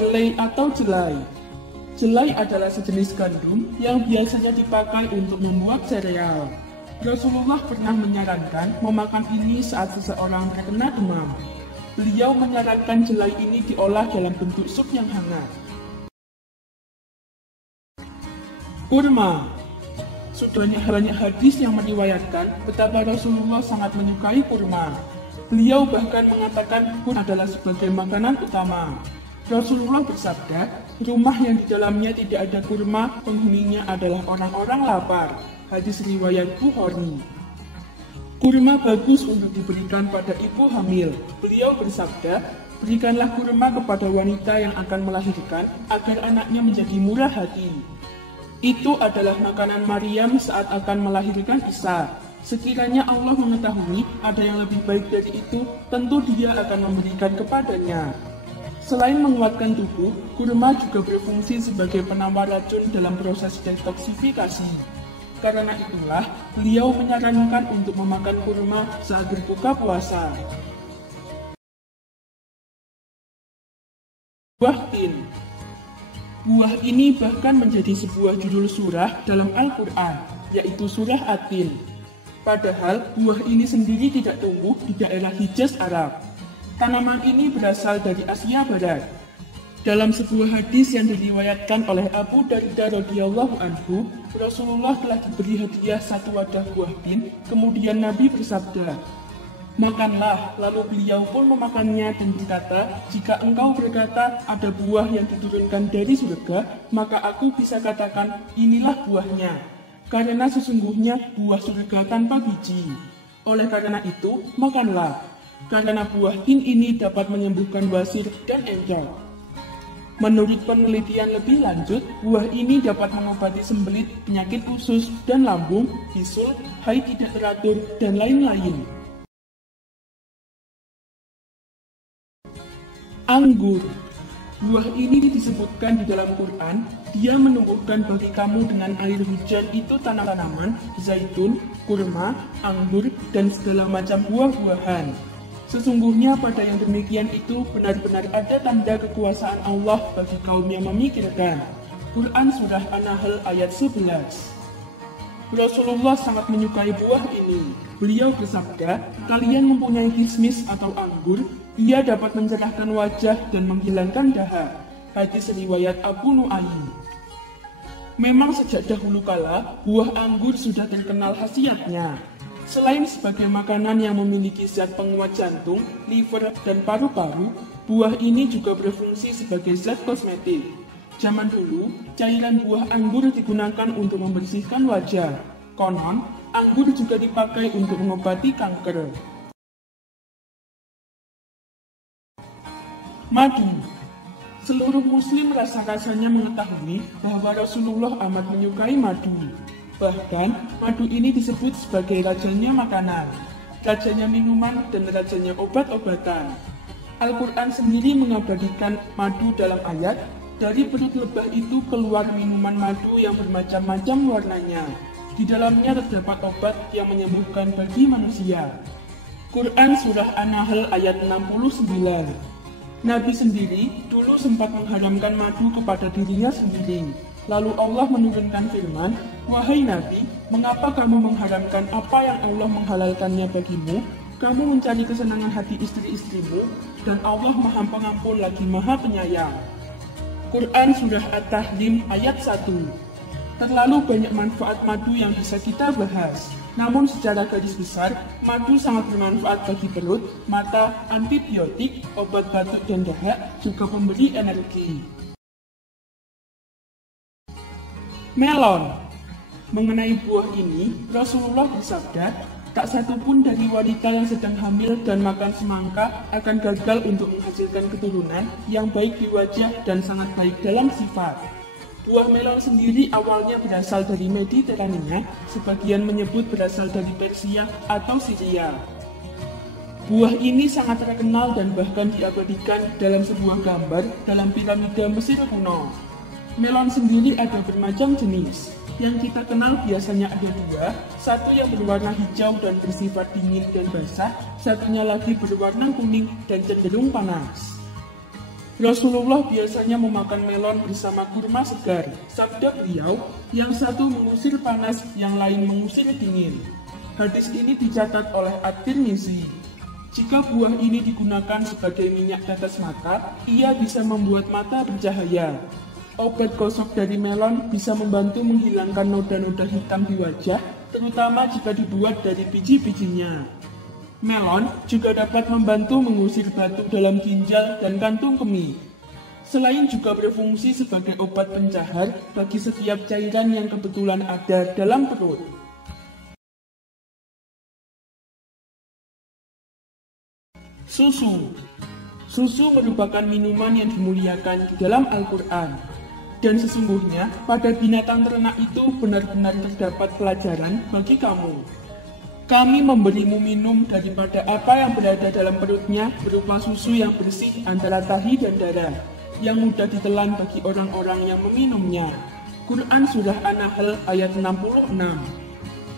Barley atau jelai. Jelai adalah sejenis gandum yang biasanya dipakai untuk membuat sereal. Rasulullah pernah menyarankan memakan ini saat seseorang terkena demam. Beliau menyarankan jelai ini diolah dalam bentuk sup yang hangat. Kurma. Sudah banyak hadis yang meriwayatkan betapa Rasulullah sangat menyukai kurma. Beliau bahkan mengatakan kurma adalah sebagai makanan utama. Rasulullah bersabda, rumah yang di dalamnya tidak ada kurma, penghuninya adalah orang-orang lapar. Hadis riwayat Bukhari. Kurma bagus untuk diberikan pada ibu hamil. Beliau bersabda, berikanlah kurma kepada wanita yang akan melahirkan agar anaknya menjadi murah hati. Itu adalah makanan Maryam saat akan melahirkan Isa. Sekiranya Allah mengetahui ada yang lebih baik dari itu, tentu Dia akan memberikan kepadanya. Selain menguatkan tubuh, kurma juga berfungsi sebagai penawar racun dalam proses detoksifikasi. Karena itulah, beliau menyarankan untuk memakan kurma saat berbuka puasa. Buah tin. Buah ini bahkan menjadi sebuah judul surah dalam Al-Quran, yaitu surah At-Tin. Padahal, buah ini sendiri tidak tumbuh di daerah Hijaz Arab. Tanaman ini berasal dari Asia Barat. Dalam sebuah hadis yang diriwayatkan oleh Abu Darda radhiyallahu anhu, Rasulullah telah diberi hadiah satu wadah buah tin, kemudian Nabi bersabda, "Makanlah," lalu beliau pun memakannya dan berkata, "Jika engkau berkata ada buah yang diturunkan dari surga, maka aku bisa katakan inilah buahnya, karena sesungguhnya buah surga tanpa biji. Oleh karena itu, makanlah. Karena buah tin ini dapat menyembuhkan basir dan encok." Menurut penelitian lebih lanjut, buah ini dapat mengobati sembelit, penyakit usus dan lambung, bisul, haid tidak teratur, dan lain-lain. Anggur. Buah ini disebutkan di dalam Quran, dia menumbuhkan bagi kamu dengan air hujan itu tanaman, zaitun, kurma, anggur, dan segala macam buah-buahan. Sesungguhnya pada yang demikian itu benar-benar ada tanda kekuasaan Allah bagi kaum yang memikirkan. Quran Surah An-Nahl ayat 11. Rasulullah sangat menyukai buah ini. Beliau bersabda, kalian mempunyai kismis atau anggur, ia dapat mencerahkan wajah dan menghilangkan dahak. Hadis riwayat Abu Nu'aim. Memang sejak dahulu kala, buah anggur sudah terkenal khasiatnya. Selain sebagai makanan yang memiliki zat penguat jantung, liver, dan paru-paru, buah ini juga berfungsi sebagai zat kosmetik. Zaman dulu, cairan buah anggur digunakan untuk membersihkan wajah. Konon, anggur juga dipakai untuk mengobati kanker. Madu. Seluruh muslim rasa-rasanya mengetahui bahwa Rasulullah amat menyukai madu. Bahkan, madu ini disebut sebagai rajanya makanan, rajanya minuman, dan rajanya obat-obatan. Al-Quran sendiri mengabadikan madu dalam ayat, dari perut lebah itu keluar minuman madu yang bermacam-macam warnanya. Di dalamnya terdapat obat yang menyembuhkan bagi manusia. Quran Surah An-Nahl ayat 69. Nabi sendiri dulu sempat mengharamkan madu kepada dirinya sendiri. Lalu Allah menurunkan firman, "Wahai Nabi, mengapa kamu mengharamkan apa yang Allah menghalalkannya bagimu? Kamu mencari kesenangan hati istri-istrimu, dan Allah Maha Pengampun lagi Maha Penyayang." Quran Surah At-Tahrim ayat 1. Terlalu banyak manfaat madu yang bisa kita bahas. Namun secara garis besar, madu sangat bermanfaat bagi perut, mata, antibiotik, obat batuk dan dahak, juga memberi energi. Melon. Mengenai buah ini, Rasulullah bersabda, tak satu pun dari wanita yang sedang hamil dan makan semangka akan gagal untuk menghasilkan keturunan yang baik di wajah dan sangat baik dalam sifat. Buah melon sendiri awalnya berasal dari Mediterania, sebagian menyebut berasal dari Persia atau Syria. Buah ini sangat terkenal dan bahkan diabadikan dalam sebuah gambar dalam piramida Mesir kuno. Melon sendiri ada bermacam jenis. Yang kita kenal biasanya ada dua, satu yang berwarna hijau dan bersifat dingin dan basah, satunya lagi berwarna kuning dan cenderung panas. Rasulullah biasanya memakan melon bersama kurma segar. Sabda beliau, yang satu mengusir panas, yang lain mengusir dingin. Hadis ini dicatat oleh At-Tirmizi. Jika buah ini digunakan sebagai minyak tetes mata, ia bisa membuat mata bercahaya. Obat gosok dari melon bisa membantu menghilangkan noda-noda hitam di wajah, terutama jika dibuat dari biji-bijinya. Melon juga dapat membantu mengusir batu dalam ginjal dan kantung kemih. Selain juga berfungsi sebagai obat pencahar bagi setiap cairan yang kebetulan ada dalam perut. Susu. Susu merupakan minuman yang dimuliakan di dalam Al-Quran. Dan sesungguhnya pada binatang ternak itu benar-benar terdapat pelajaran bagi kamu. Kami memberimu minum daripada apa yang berada dalam perutnya berupa susu yang bersih antara tahi dan darah, yang mudah ditelan bagi orang-orang yang meminumnya. Quran Surah An-Nahl ayat 66.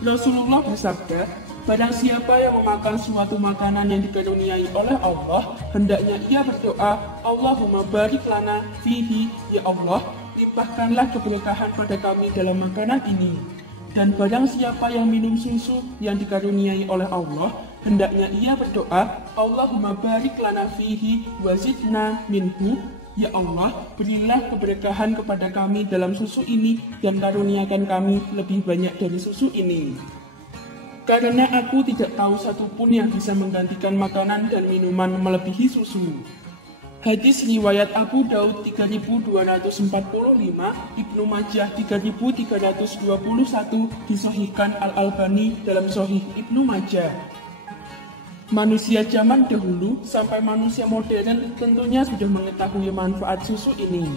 Rasulullah bersabda, barang siapa yang memakan suatu makanan yang dikaruniai oleh Allah, hendaknya ia berdoa, Allahumma barik lana fihi, ya Allah, limpahkanlah keberkahan pada kami dalam makanan ini. Dan barang siapa yang minum susu yang dikaruniai oleh Allah, hendaknya ia berdoa, Allahumma barik lana fihi wazidna minhu, ya Allah, berilah keberkahan kepada kami dalam susu ini dan karuniakan kami lebih banyak dari susu ini. Karena aku tidak tahu satupun yang bisa menggantikan makanan dan minuman melebihi susu. Hadis riwayat Abu Daud 3245, Ibnu Majah 3321, disahihkan Al-Albani dalam Sahih Ibnu Majah. Manusia zaman dahulu sampai manusia modern tentunya sudah mengetahui manfaat susu ini.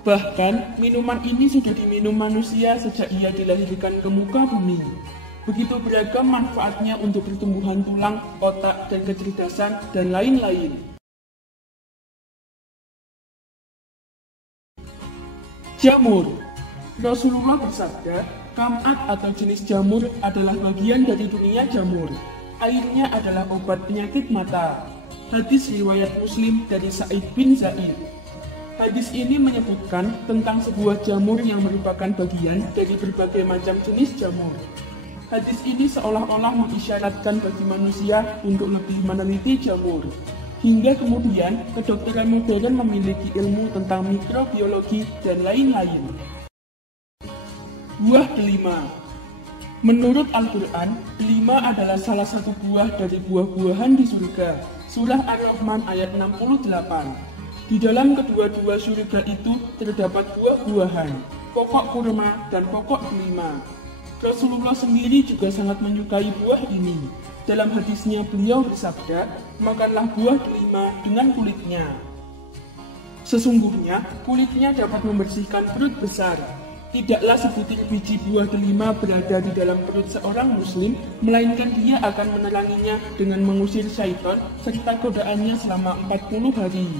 Bahkan minuman ini sudah diminum manusia sejak ia dilahirkan ke muka bumi. Begitu beragam manfaatnya untuk pertumbuhan tulang, otak, dan kecerdasan, dan lain-lain. Jamur. Rasulullah bersabda, kam'at atau jenis jamur adalah bagian dari dunia jamur. Airnya adalah obat penyakit mata. Hadis riwayat Muslim dari Sa'id bin Zaid. Hadis ini menyebutkan tentang sebuah jamur yang merupakan bagian dari berbagai macam jenis jamur. Hadis ini seolah-olah mengisyaratkan bagi manusia untuk lebih meneliti jamur. Hingga kemudian, kedokteran modern memiliki ilmu tentang mikrobiologi dan lain-lain. Buah delima. Menurut Al-Quran, delima adalah salah satu buah dari buah-buahan di surga. Surah Ar-Rahman ayat 68. Di dalam kedua-dua surga itu terdapat buah-buahan, pokok kurma dan pokok delima. Rasulullah sendiri juga sangat menyukai buah ini. Dalam hadisnya beliau bersabda, makanlah buah delima dengan kulitnya. Sesungguhnya, kulitnya dapat membersihkan perut besar. Tidaklah sebutir biji buah delima berada di dalam perut seorang muslim, melainkan dia akan meneranginya dengan mengusir syaitan serta godaannya selama 40 hari.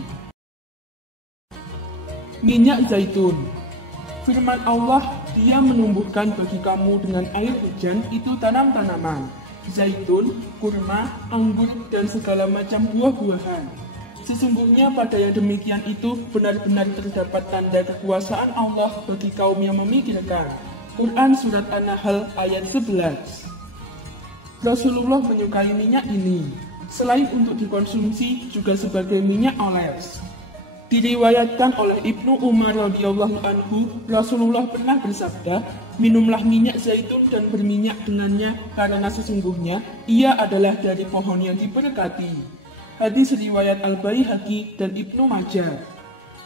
Minyak zaitun. Firman Allah, Dia menumbuhkan bagi kamu dengan air hujan itu tanam-tanaman, zaitun, kurma, anggur, dan segala macam buah-buahan. Sesungguhnya pada yang demikian itu benar-benar terdapat tanda kekuasaan Allah bagi kaum yang memikirkan. Quran Surat An-Nahl ayat 11. Rasulullah menyukai minyak ini, selain untuk dikonsumsi juga sebagai minyak oles. Diriwayatkan oleh Ibnu Umar radhiyallahu anhu, Rasulullah pernah bersabda, minumlah minyak zaitun dan berminyak dengannya karena sesungguhnya ia adalah dari pohon yang diberkati. Hadis riwayat Al-Baihaqi dan Ibnu Majah.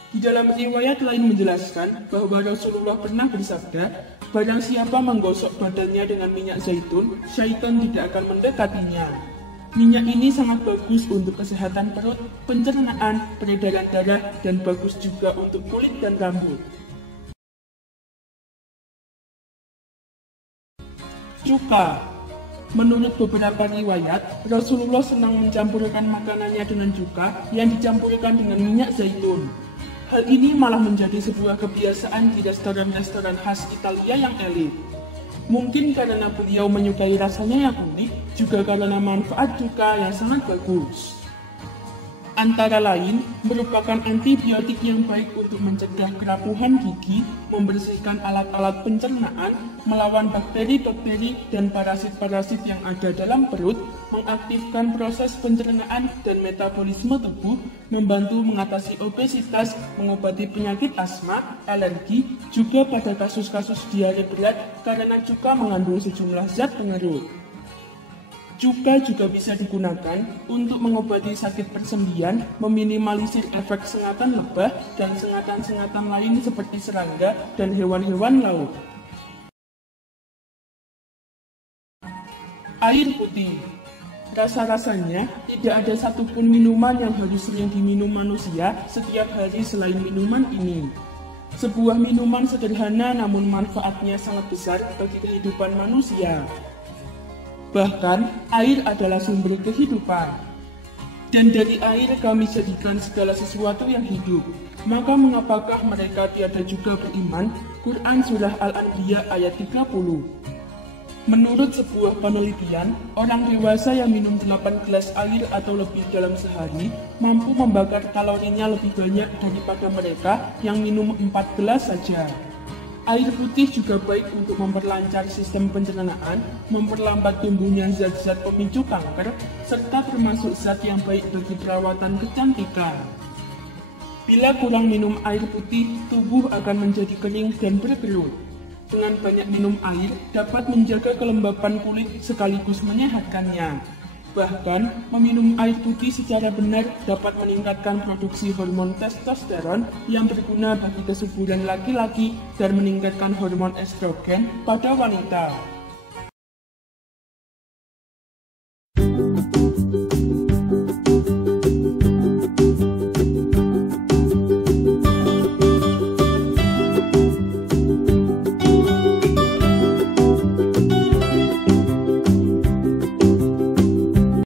Di dalam riwayat lain menjelaskan bahwa Rasulullah pernah bersabda, barang siapa menggosok badannya dengan minyak zaitun, syaitan tidak akan mendekatinya. Minyak ini sangat bagus untuk kesehatan perut, pencernaan, peredaran darah, dan bagus juga untuk kulit dan rambut. Cuka. Menurut beberapa riwayat, Rasulullah senang mencampurkan makanannya dengan cuka yang dicampurkan dengan minyak zaitun. Hal ini malah menjadi sebuah kebiasaan di restoran-restoran khas Italia yang elit. Mungkin karena beliau menyukai rasanya yang unik, juga karena manfaat cuka yang sangat bagus. Antara lain, merupakan antibiotik yang baik untuk mencegah kerapuhan gigi, membersihkan alat-alat pencernaan, melawan bakteri-bakteri dan parasit-parasit yang ada dalam perut, mengaktifkan proses pencernaan dan metabolisme tubuh, membantu mengatasi obesitas, mengobati penyakit asma, alergi, juga pada kasus-kasus diare berat karena cuka mengandung sejumlah zat pengerut. Cuka juga bisa digunakan untuk mengobati sakit persendian, meminimalisir efek sengatan lebah dan sengatan-sengatan lain seperti serangga dan hewan-hewan laut. Air putih. Rasa-rasanya, tidak ada satupun minuman yang harus sering diminum manusia setiap hari selain minuman ini. Sebuah minuman sederhana namun manfaatnya sangat besar bagi kehidupan manusia. Bahkan, air adalah sumber kehidupan. Dan dari air kami jadikan segala sesuatu yang hidup. Maka mengapakah mereka tiada juga beriman? Quran Surah Al-Anbiya ayat 30. Menurut sebuah penelitian, orang dewasa yang minum 8 gelas air atau lebih dalam sehari mampu membakar kalorinya lebih banyak daripada mereka yang minum 4 gelas saja. Air putih juga baik untuk memperlancar sistem pencernaan, memperlambat tumbuhnya zat-zat pemicu kanker, serta termasuk zat yang baik bagi perawatan kecantikan. Bila kurang minum air putih, tubuh akan menjadi kering dan berkerut. Dengan banyak minum air, dapat menjaga kelembapan kulit sekaligus menyehatkannya. Bahkan, meminum air putih secara benar dapat meningkatkan produksi hormon testosteron yang berguna bagi kesuburan laki-laki dan meningkatkan hormon estrogen pada wanita.